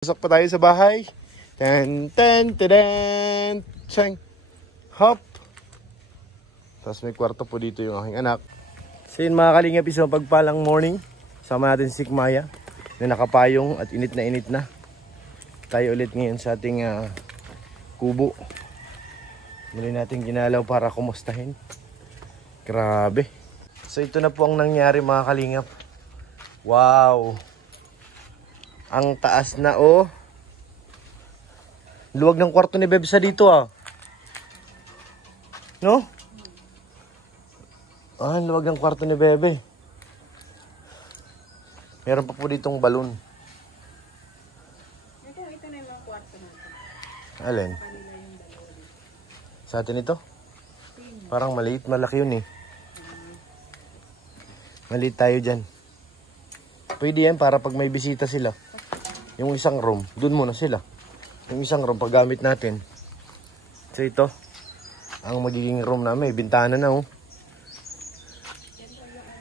Pasok pa tayo sa bahay. Ten, ten, ten, cheng. Hop. Tapos may kwarto po dito yung aking anak. So yun mga kalingap, isang pagpalang morning. Sama natin si Maya na nakapayong at init na. Tayo ulit ngayon sa ating kubo. Muli natin ginalaw para kumustahin. Grabe. So ito na po ang nangyari mga kalingap. Wow. Ang taas na oh. Luwag ng kwarto ni Bebsa dito ah. No? Ah, luwag ng kwarto ni Bebe. Meron pa po ditong balon. Ito na yung kwarto natin. Alin? Sa atin ito? Parang maliit, malaki yun eh. Maliit tayo dyan. Pwede yan para pag may bisita sila. Yung isang room, dun muna sila. Yung isang room, paggamit natin. So ito, ang magiging room namin. Bintana na oh.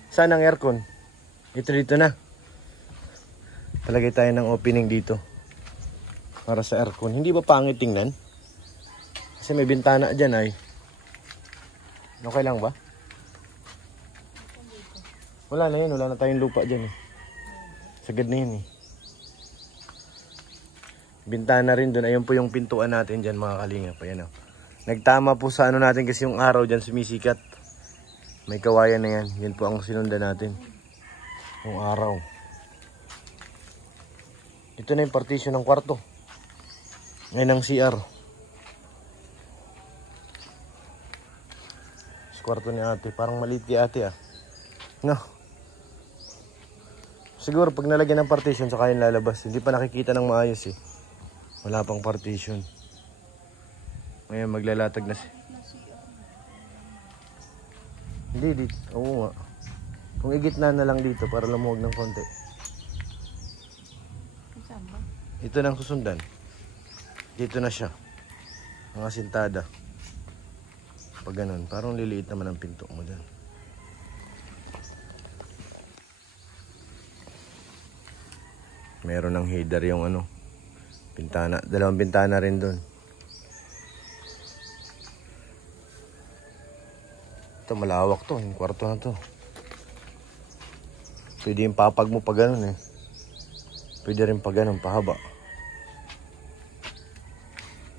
Saan ang aircon? Ito dito na. Talagay tayo ng opening dito. Para sa aircon. Hindi ba pangit tingnan? Kasi may bintana dyan ay. Okay lang ba? Wala na yun. Wala na tayong lupa dyan eh. Sagad na yun eh. Bintana rin dun. Ayun po yung pintuan natin dyan mga kalingap. Ayan o. Nagtama po sa ano natin kasi yung araw dyan sumisikat. May kawayan na yan. Yan po ang sinundan natin. Yung araw. Ito na yung partition ng kwarto. Ngayon ang CR. Sa kwarto ni ate. Parang maliit kay ate ah. No. Siguro pag nalagyan ng partition saka yung lalabas. Hindi pa nakikita ng maayos eh. Wala pang partition. Ngayon maglalatag na siya. Hindi dito. Oo nga. Kung igitna na lang dito para lumuwag ng konti. Ito nang susundan. Dito na siya. Ang asintada. Pag ganun. Parang liliit naman ang pinto mo dyan. Meron ng header yung ano. Bintana. Dalawang bintana rin dun. Ito malawak to. Yung kwarto na to. Pwede yung papag mo pa ganun eh. Pwede rin pa ganun, pahaba.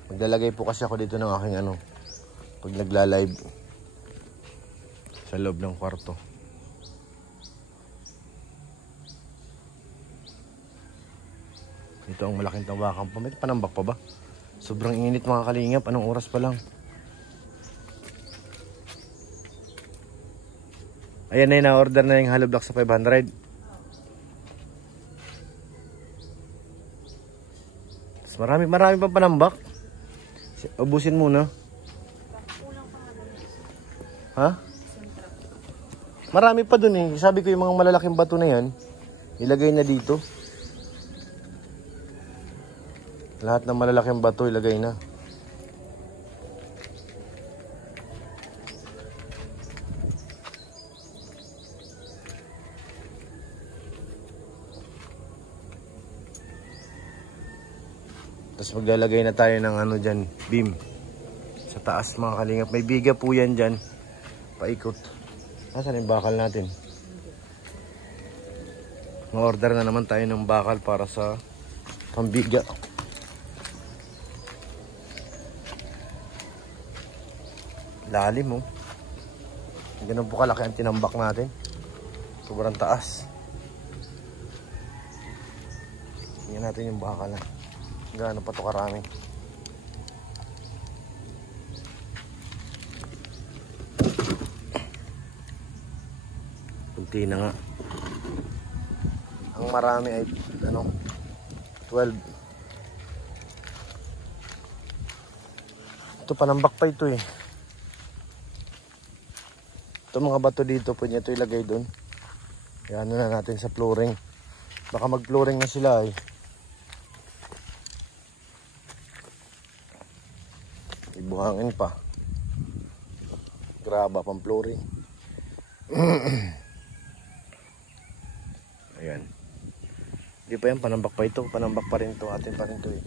Maglalagay po kasi ako dito ng aking ano. Pag nagla-live. Sa loob ng kwarto. Ito ang malaking tawakan pa. May panambak pa ba? Sobrang init mga kalingap. Anong oras pa lang? Ayan na yun, na-order na yung hollow block sa 500. Tapos marami pa panambak. Ubusin muna. Ha? Marami pa dun eh. Sabi ko yung mga malalaking bato na yan, ilagay na dito. Lahat ng malalaking bato ilagay na. Tapos maglalagay na tayo ng ano dyan, beam. Sa taas mga kalingap. May biga po yan dyan. Paikot. Nasaan yung bakal natin? Ma-order na naman tayo ng bakal para sa pambiga. Lalim oh. Ganun po kalaki ang tinambak natin. Sobrang taas. Tingnan natin yung bakal na. Gaano pa ito karami. Kunti na nga. Ang marami ay ano 12. Ito panambak pa ito eh. Ito mga bato dito, pwede ito ilagay doon. Yan na natin sa flooring. Baka mag-flooring na sila eh. Ibuhangin pa. Graba pang flooring. Ayan. Hindi pa yan, panambak pa ito. Panambak pa rin ito. Atin pa rin ito eh.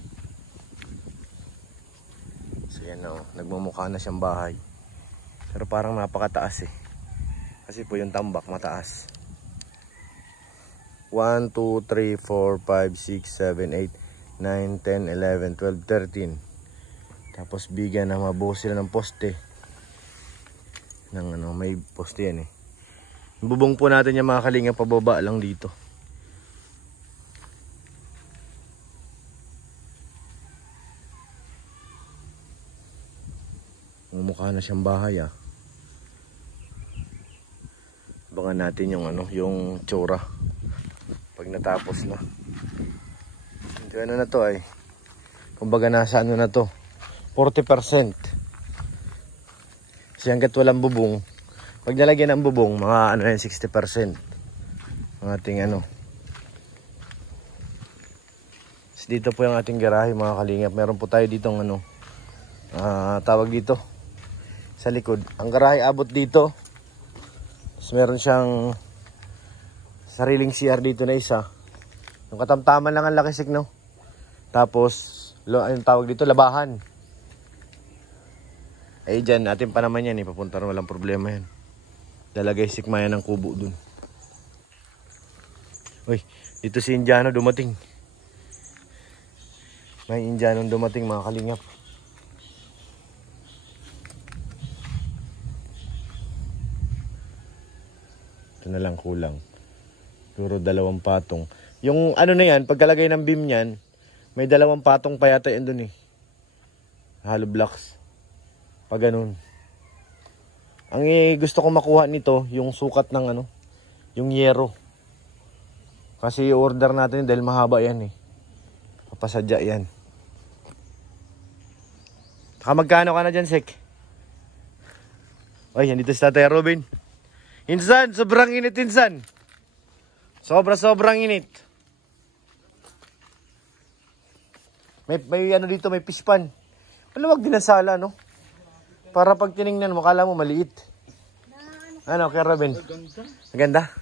So yan o, nagmumukha na siyang bahay. Pero parang napakataas eh. Kasi po yung tambak mataas. 1, 2, 3, 4, 5, 6, 7, 8, 9, 10, 11, 12, 13. Tapos bigyan na mabuo sila ng poste. May poste yan eh. Bubong po natin yung mga kalinga pababa lang dito. Mukha na siyang bahay ah. Abangan natin yung yung tsura pag natapos na. Ito na to ay. Kumbaga nasa na to. 40%. Kasi hanggat walang bubong, pag nalagyan ng bubong, mga 60%. Ang ating So, dito po yung ating garahe mga kalingap. Meron po tayo ditong tawag dito sa likod. Ang garahe abot dito. Tapos meron siyang sariling CR dito na isa. Yung katamtaman lang ang laki signo. Tapos yung tawag dito labahan. Ay dyan, atin pa naman yan eh. Papunta rin, walang problema yan. Lalagay sikmaya ng kubo dun. Uy, dito si Indiano dumating. May Indiano dumating mga kalingap. Ito na lang kulang. Puro 2 patong. Yung na yan, pagkalagay ng beam yan, may 2 patong pa yata yan dun eh. Hollow blocks. Pag ganun. Ang gusto ko makuha nito, yung sukat ng yung yero. Kasi i-order natin dahil mahaba yan eh. Papasadya yan. Magkano ka na dyan, Sek? Ay, nandito si Tatay Robin. Insan, sobrang init, Insan. Sobrang init. May dito, may fish pan. Maluwag din ang sala, no? Para pag tinignan mo, kala mo maliit. Kay Robin? Maganda?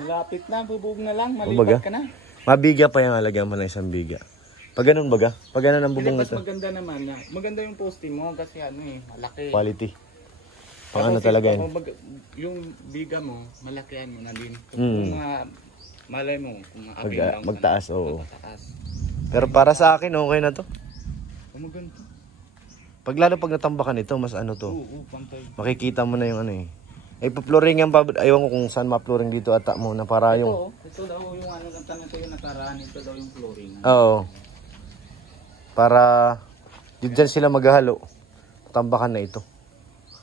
Malapit na, bubog na lang, malipat ka na. Mabiga pa yung alagyan mo lang isang biga. Pag ganun baga? Pag ganun ang bubong Mas ito? maganda naman na. Maganda yung poste mo kasi malaki. Quality. Pang talaga yan? Yung biga mo, malakihan mo na din. Kung malay mo, kung magtaas, oo. Pero para sa akin, okay na to. Maganda. Lalo pag natambakan ito, mas to. Oo, pantay. Makikita mo na yung pa-flooring yan pa. Ayaw ko kung saan ma-flooring dito ata mo na para yung... Ito daw yung ng tanong ko yung nakaraan. Ito daw yung flooring. Oo. Para dyan sila maghalo. Tambakan na ito.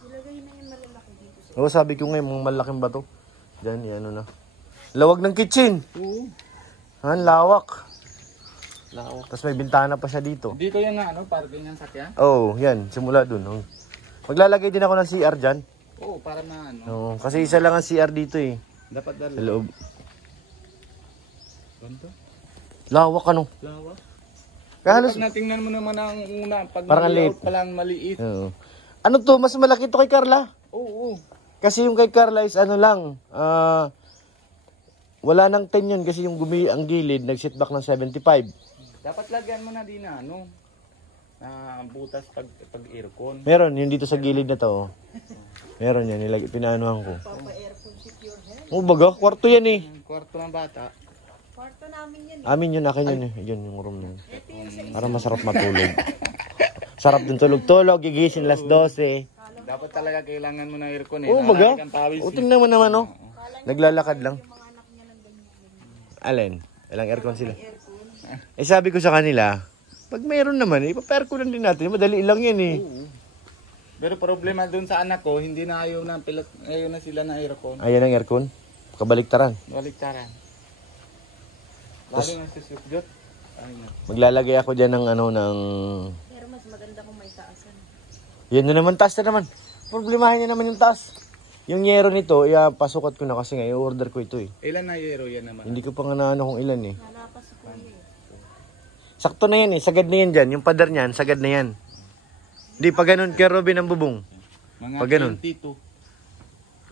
Ilagay na yung malalaki dito. Oo, sabi ko ngayon, mga malaking bato. Diyan, na. Lawag ng kitchen. Oo. Lawak. Lawak. Tapos may bintana pa siya dito. Dito yan para ganyan sakya? Oo, yan. Simula dun. Maglalagay din ako ng CR dyan. Oo, para na Oo, kasi isa lang ang CR dito eh. Dapat dalawa. Sa loob. Ganito? Lawak Lawak. Kaya halos... Natingnan mo naman ang una. Pag parang layout pa lang maliit. Oo. Mas malaki to kay Carla. Oo. Kasi yung kay Carla is lang. Wala nang 10 yun kasi yung ang gilid nag-sit back ng 75. Dapat lagyan mo na din na butas pag aircon. Meron, yung dito sa gilid na to. Meron yan, pinaanuhan ko. Papa-aircon secure head. Oo baga, kwarto yan eh. Kwarto ng bata. Kwarto namin yan. Amin yun, akin yun eh. Yun yung room na yun. Para masarap matulog. Sarap din tulog-tulog, gigising las 12. Dapat talaga kailangan mo ng aircon eh. Oo baga, Uting tingnan mo naman naglalakad lang. Alin? Ilang aircon sila? Sabi ko sa kanila, pag mayroon naman, ipa-aircon lang din natin. Madali lang yan eh. Oo. Pero problema doon sa anak ko, hindi na ayaw na sila na aircon. Ayan ang aircon. Kabaliktaran. Baliktaran. Lalo na si Sukyot. Maglalagay ako dyan ng ng... Pero mas maganda kung may taasan. Yan na naman, taas na naman. Problemahin niya naman yung taas. Yung yero nito, pasukat ko na kasi nga, i-order ko ito eh. Ilan na yero yan naman? Hindi ko pa nga kung ilan eh. Nalapas ko eh. Sakto na yan eh, sagad na yan dyan. Yung pader niyan, sagad na yan. Hindi pa ganun kay Robin ang bubong. Mga pag ganun. 22.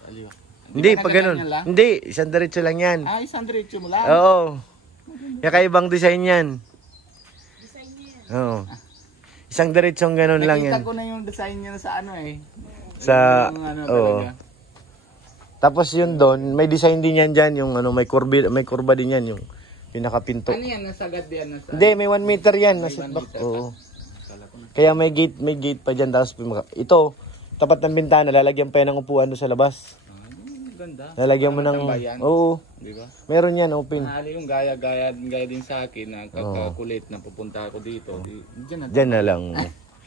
Aliwa. Hindi, Di ba pag ganun. nagaganyan lang? Hindi, isang diretso lang yan. Ah, isang diretso mo lang. Oo. Kakaibang design yan. Design niya yan. Oo. Isang diretsong ganun lang Nakita yan. ko na yung design niya sa ano eh. Sa, Yung ano oo. talaga. Tapos yun doon, may design din yan dyan, yung ano, may kurba din yan, yung pinakapinto. Ano yan? Nasagad yan? Hindi, may 1 meter yan. May Nasa 1 back. meter. Oo. Kala ko na. Kaya may gate pa dyan. Tapos ito, tapat ng bintana, lalagyan pa yan ng upuan doon sa labas. Ganda. Lalagyan mo ng, Tambayan. oo, Di ba? meron yan, open. Mahali yung gaya din sa akin na kakakulit na pupunta ako dito. Diyan na. Dyan na lang.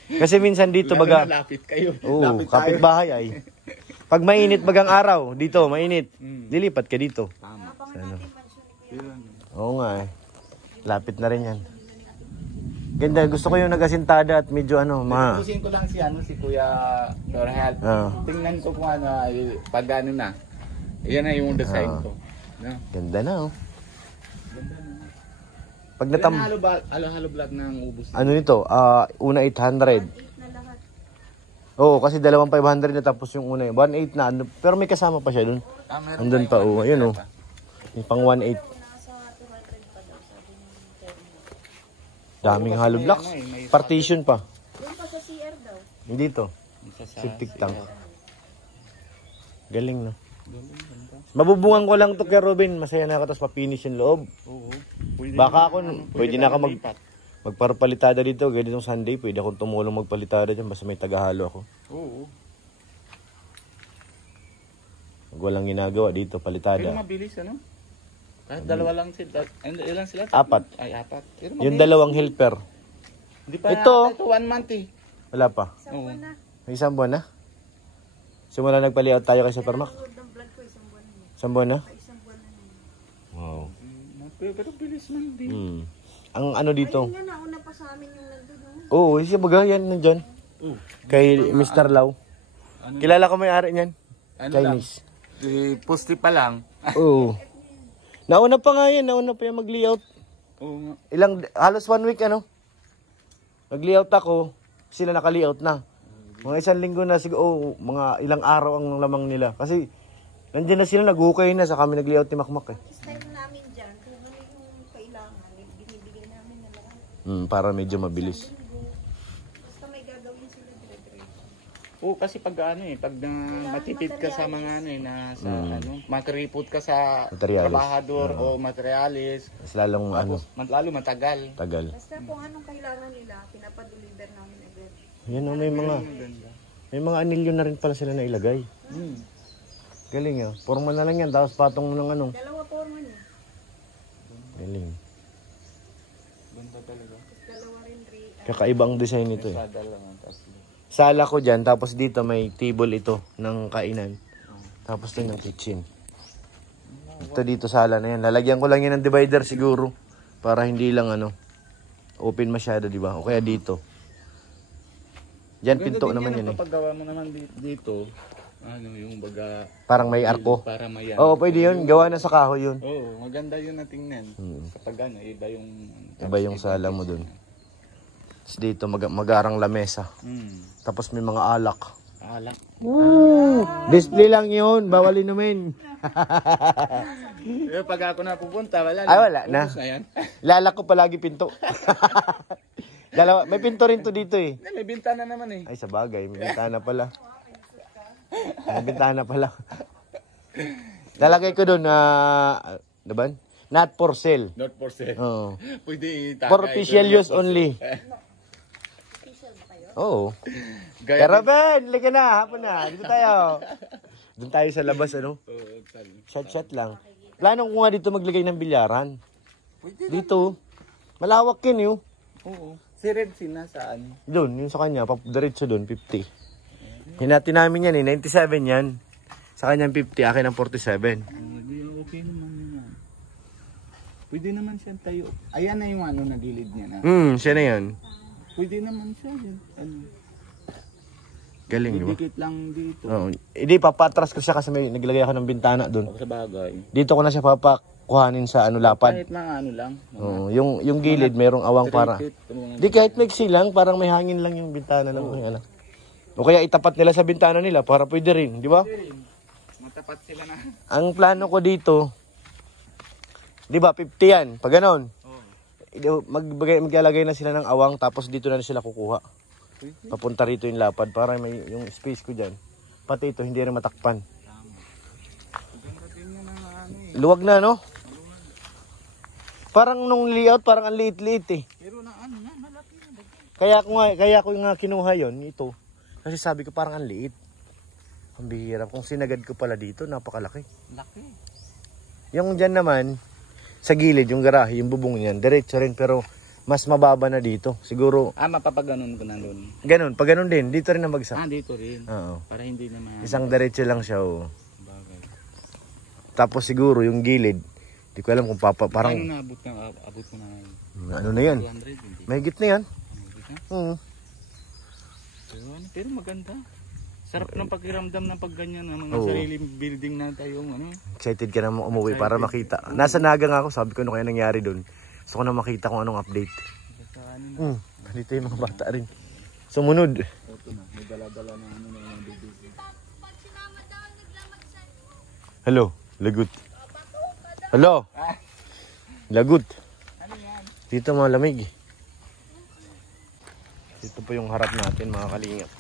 Kasi minsan dito, baga, Lapit kayo. oo, Lapit tayo. kapitbahay ay. Pag mainit bagang araw, dito, mainit, Mm. lilipat ka dito. Tama. Abangan natin mansyon ni Kuya. Yun. Oo nga eh. Lapit na rin yan. Ganda, gusto ko yung nagasintada at medyo ano, Pusin ko lang si Kuya Torhel. Oo. Tingnan ko kung ano, pag ano na. Yan na yung design Oo. ko. No? Ganda na oh. Ganda na. Pag Ilan natam... na halo vlog ng ubus? Ano nito? Una 800. 8 na lahat. Oo, kasi dalawang 500 na tapos yung una. 1.8 na. Ano, pero may kasama pa siya dun. Meron Andun pa, tayong oh. Ayun, oh. Yung pang 1.8. Nasa 200 pa daw, sabi ng termo. Daming hollow blocks. Partition pa. Doon pa sa CR daw. Hindi to. Septic tank. Galing, no? Mabubungan ko lang to kay Robin. Masaya na ako tapos mapinish yung loob. Oo. Baka ako, pwede na ako magparpalitada dito. Ganitong Sunday, pwede akong tumulong magpalitada dyan. Basta may tagahalo ako. Oo. Pag walang ginagawa dito, Pero palitada. mabilis ano? Kahit dalawa lang sila. Ilan sila? Apat. Ay, apat. Pero Yung mabilis. dalawang helper. Hindi pa Ito. ito 1 month eh. Wala pa. Isang buwan na. May isang buwan na. Simula nagpaliot tayo kay Supermac. Load ng vlog ko, isang buwan na. Isang buwan na? Isang buwan na. Wow. Pero bilis man din. Ang ano dito? Ayun nga, nauna pa sa amin yung nandun. Oo, siya baga yan nandyan. Kay Mr. Lau. Kilala ko may-ari niyan. Ano Chinese. Posti pa lang. Oo. Nauna pa nga yan. Nauna pa yan mag-layout. Oo nga. Halos 1 week ano. Nag-layout ako. Sila naka-layout na. Mga isang linggo na siguro, mga ilang araw ang lamang nila. Kasi nandiyan na sila, nag-hukay na sa kami nag-layout ni Makmak eh. Style namin dyan, kung ano yung kailangan, binibigay namin na lahat. Para medyo mabilis. Basta may gagawin sila dire-diretso. Oo, kasi pag ano eh, pag matipid ka sa mga ano eh, sa ano, makripot ka sa Materialis. trabahador o materialis, Mas lalong ano, lalo matagal. tagal. Basta kung anong kailangan nila, pinapadeliver namin agad. Yan o, may mga anilyo na rin pala sila na ilagay. Galing yun. Porma na lang yan, tapos patong mo ng ano. Dalawa po naman eh. Galing. Ganda talaga. Dalawa rin, Kakaiba ang design nito eh. Sada lang ang tatlo. Sala ko dyan, tapos dito may table ito ng kainan. Tapos ito ng kitchen. Ito dito sala na yan. Lalagyan ko lang yan ng divider siguro. Para hindi lang ano, open masyado, di ba? O kaya dito. Diyan pinto naman yan eh. Kapag gawa mo naman dito, ano yung baga, Parang may arko. para mayan. Oo, pwede yun. Gawa na sa kahoy yun. Oo, maganda yun na tingnan. Kapag ano, iba yung... Iba yung sala mo dun. Tapos dito magarang lamesa. Tapos may mga alak. Alak. Display lang yun. Bawal inumin. Pero pag ako napupunta, wala na. Ay, wala na. Ubus na yan. Lalak ko palagi pinto. Dalawa. May pinto rin to dito eh. May bintana naman eh. Ay, sa bagay. May bintana pala. May bintana pala. Lalagay ko doon diba? Not for sale. Not for sale. Oo. Pwede itagay. For official use only. Oo. Gaya Pero Ben, liga na. Hapon na. Dito tayo. Doon tayo sa labas, ano? Shot lang. Plano ko nga dito maglagay ng bilyaran. Dito. Malawak yun yun. Oo. Si Red Sin nasaan? Doon, yung sa kanya, diretso doon, 50. Hinati namin yan eh, 97 yan. Sa kanya 50, akin ang 47. Okay naman yun. Pwede naman siya tayo. Ayan na yung ano, nagilid niya na. Siya na yan. Pwede naman siya. Ano, Galing, di ba? didikit lang dito. Oo. Hindi, papatras ko siya kasi may naglagay ako ng bintana doon. Sa bagay. Dito ko na siya papakuhanin sa ano, lapad. Kahit mga ano lang. Oo, yung gilid, merong awang para. Di kahit maiksi lang, parang may hangin lang yung bintana ng ano. O kaya itapat nila sa bintana nila para pwede rin, di ba? Tapat sila na. Ang plano ko dito, di ba 50 yan, pag ganon. Maglalagay na sila ng awang tapos dito na sila kukuha. Papunta rito yung lapad para may yung space ko dyan. Pati ito hindi na matakpan. Luwag na, no? Parang nung layout, parang ang liit-liit eh. Pero na ano na, malaki na. Kaya ko nga kinuha yon ito. Kasi sabi ko parang ang liit. Ang bihira. Kung sinagad ko pala dito, napakalaki. Laki. Yung dyan naman, sa gilid, yung garahe, yung bubong niyan, diretso rin pero mas mababa na dito. Siguro, Mapapaganon ko na doon. ganun. Pag ganun din, dito rin ang bagsak. Dito rin. Oo. Para hindi naman. Isang diretso lang siya, oh. Bagay. Tapos siguro yung gilid, di ko alam kung parang Ano na abot ko na ano na yan. 200 hindi. Mahigit na yan. Abot na? Mm. Pero maganda. Sarap ng pakiramdam ng pagganyan ng mga Oo. sariling building na tayo ano. Excited ka na umuwi para makita. Nasa Naga nga ako, sabi ko ano kaya nangyari doon. Gusto ko na makita kung anong update. Sa ano na. Dito yung mga bata rin. Sumunod. Ito na, may dala-dala na ano na mga building. Hello, lagut. Hello, lagut. Ano yan? Dito mga lamig. Dito po yung harap natin mga kalingap.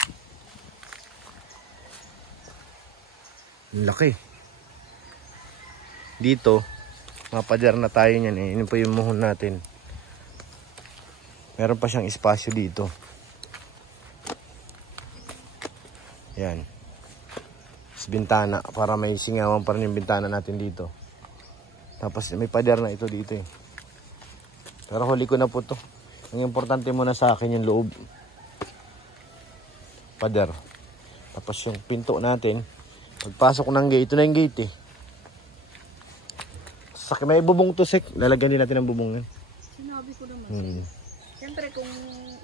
Ang laki. Dito, mapadyar na tayo niyan eh. Yun po yung muhon natin. Meron pa siyang espasyo dito. Yan. Tapos bintana, para may singawan pa rin yung bintana natin dito. Tapos may pader na ito dito eh. Pero huli ko na po to. Ang importante muna sa akin yung loob. Pader. Tapos yung pinto natin. Pagpasok ng gate, ito na yung gate eh. May bubong to sek. Lalagyan din natin ang bubong yan. Sinabi ko naman. Siyempre kung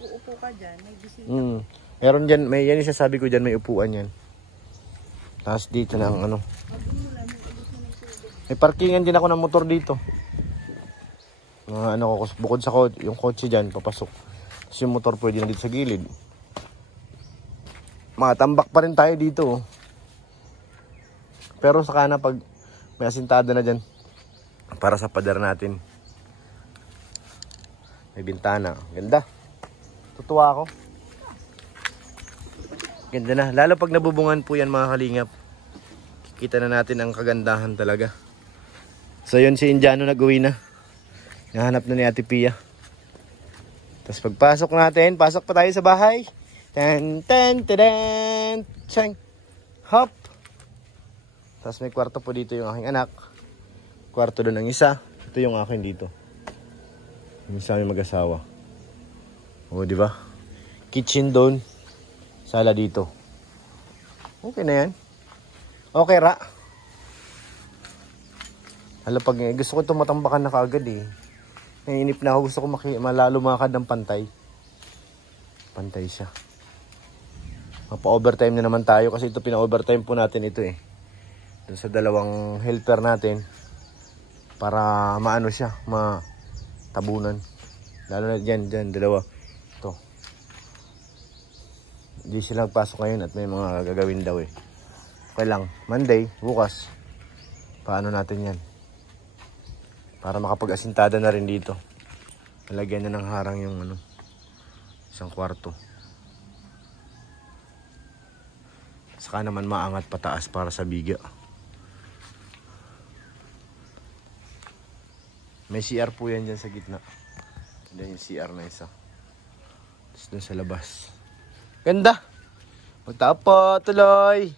uupo ka dyan, may bisita. Meron dyan, may yan yung sasabi ko dyan, may upuan yan. Tapos dito na ang ano. May parkingan din ako ng motor dito. Ano ko, bukod sa yung kotse dyan, papasok. Tapos yung motor pwede na dito sa gilid. Matambak pa rin tayo dito. Oh. Pero saka na pag may asintada na dyan, para sa pader natin. May bintana. Ganda. Tutuwa ako. Ganda na. Lalo pag nabubungan po yan mga kalingap. Kikita na natin ang kagandahan talaga. So yun si Indiano nag-uwi na. Nahanap na ni Ate Pia. Tapos pagpasok natin, pasok pa tayo sa bahay. Tan tan tan chang. Hop. Tapos may kwarto po dito yung aking anak. Kwarto doon ang isa. Ito yung akin dito. Yung isa may mag-asawa. O, di ba? Kitchen doon. Sala dito. Okay na yan. Okay, ra. Hala, pag gusto ko ito matambakan na kaagad eh. Naiinip na ako. Gusto ko malalo makakad ng pantay. Pantay siya. Mapa-overtime na naman tayo kasi ito pina-overtime po natin ito eh. Doon sa dalawang helper natin. Para maano siya, matabunan. Lalo na dyan, dalawa. Ito. Hindi sila nagpasok ngayon at may mga gagawin daw eh. Okay lang, Monday, bukas. Paano natin yan? Para makapag-asintada na rin dito. Nalagyan na ng harang yung isang kwarto. Saka naman maangat pataas para sa biga. May CR po yan dyan sa gitna. Yan yung CR na isa. Tapos dun sa labas. Ganda! Magtapa tuloy!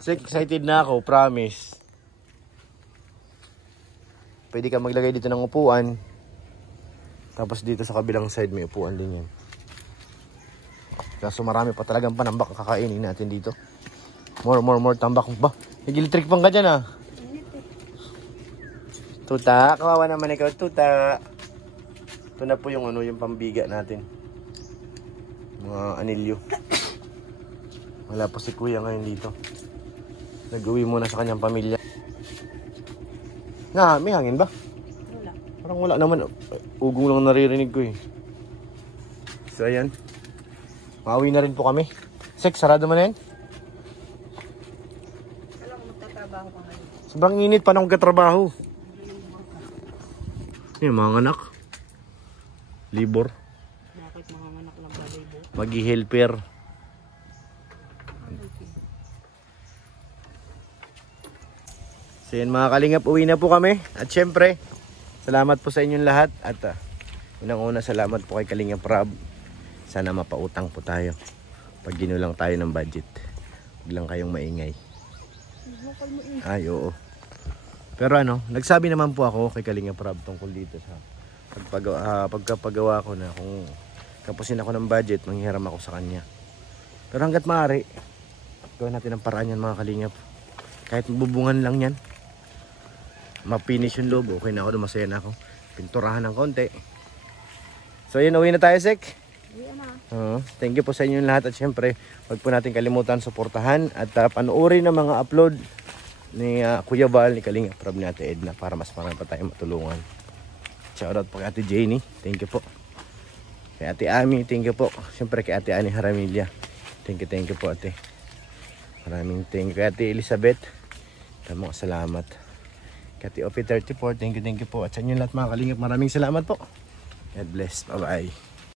So, excited na ako, promise. Pwede ka maglagay dito ng upuan. Tapos dito sa kabilang side may upuan din yan. Kaso marami pa talagang panambak kakainin natin dito. More tambak. Ba, nag-electric pang ka dyan ah. Tuta, kawawa naman ikaw, tuta. Ito na po yung yung pambiga natin. Mga anilyo. Wala pa si kuya ngayon dito. Nag-uwi muna sa kanyang pamilya. May hangin ba? Wala. Parang wala naman. Ugong lang naririnig ko eh. So ayan. Mauwi na rin po kami. Sek, sarado mo na yan? Alam ko Sobrang init pa nang katrabaho. Yung mga anak. Libor. Bakit mga anak ng balibo? Mag-helper. So yun mga kalingap, uwi na po kami. At syempre, salamat po sa inyong lahat. At unang-una salamat po kay Kalingap Rob. Sana mapautang po tayo. Pag ginulang tayo ng budget. Huwag lang kayong maingay. Ay, oo. Pero nagsabi naman po ako kay Kalingap Rob tungkol dito sa pagkapagawa ko na kung kapusin ako ng budget, manghihiram ako sa kanya. Pero hanggat maaari, gawin natin ang paraan yan mga Kalingap. Kahit bubungan lang yan. Mapinish yung loob, okay na ako, masaya na ako. Pinturahan ng konti. So yun, uwi na tayo, Sek. Thank you po sa inyong lahat. At syempre, huwag po natin kalimutan suportahan at panoorin ng mga upload ni Kuya Val, ni Kalingap Rob, ni Ate Edna para mas marami pa tayong matulungan. Shoutout po kay Ate Jenny, thank you po. Kay Ate Ami, thank you po. Syempre kay Ate Ani Haramilya, thank you po ate. Maraming thank you kay Ate Elizabeth. Tamang salamat. Kay Ate Opi 34, thank you po. At sa inyo lahat mga Kalingap, maraming salamat po. God bless, bye bye.